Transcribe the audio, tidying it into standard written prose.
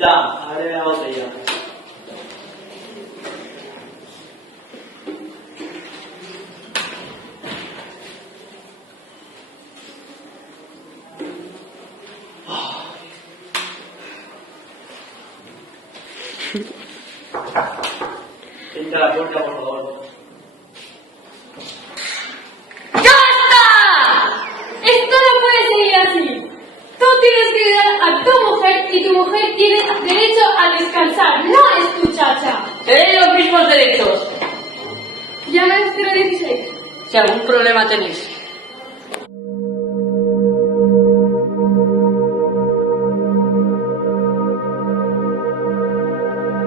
Está, abre la botella. Entra a la puerta, por favor. ¡Basta! Esto no puede seguir así. Tú tienes que ayudar a tu mujer y tu mujer tiene derecho a descansar. No es tu chacha. Tenéis los mismos derechos. Llama al 016. Si algún problema tenéis.